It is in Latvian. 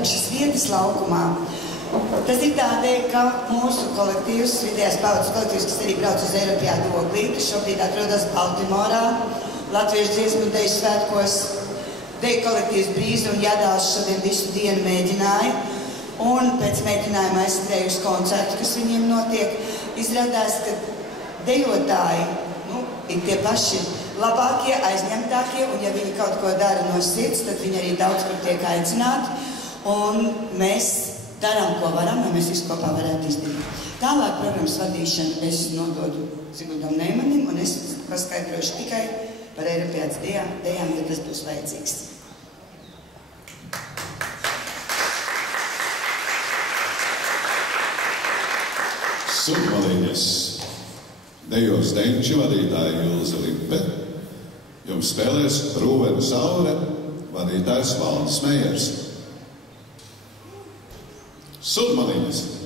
tukšas vietas laukumā. Tas ir tādēļ, ka mūsu kolektīvs, vidējās paudzes kolektīvs, kas arī brauc uz Eiropiādu Oglīti, šobrīd atrodas Baltimorā, Latviešu dziesmu un deju svētkos. Deju kolektīvs Brīze un Jādāls šodien visu dienu mēģināja. Un pēc mēģinājuma aizskrēju uz koncertu, kas viņiem notiek, izrādās, ka dejotāji ir tie paši labākie, aizņemtākie, un ja viņi kaut ko dara no sirds, tad viņi arī daudz kur tiek aicināti. Un mēs darām, ko varam, lai mēs visu kopā varētu izdarīt. Tālāk programmas vadīšanu es nododu Zigmundam Neimanim, un es paskaidrošu tikai par Eiropiādas dejām, ja tas būs vajadzīgs. Sūtmalīņas dejos deņķi vadītāja Ilze Lippe, jums spēlēs Rūvena Saure, vadītājs Valdis Mejers. Sūtmalīņas!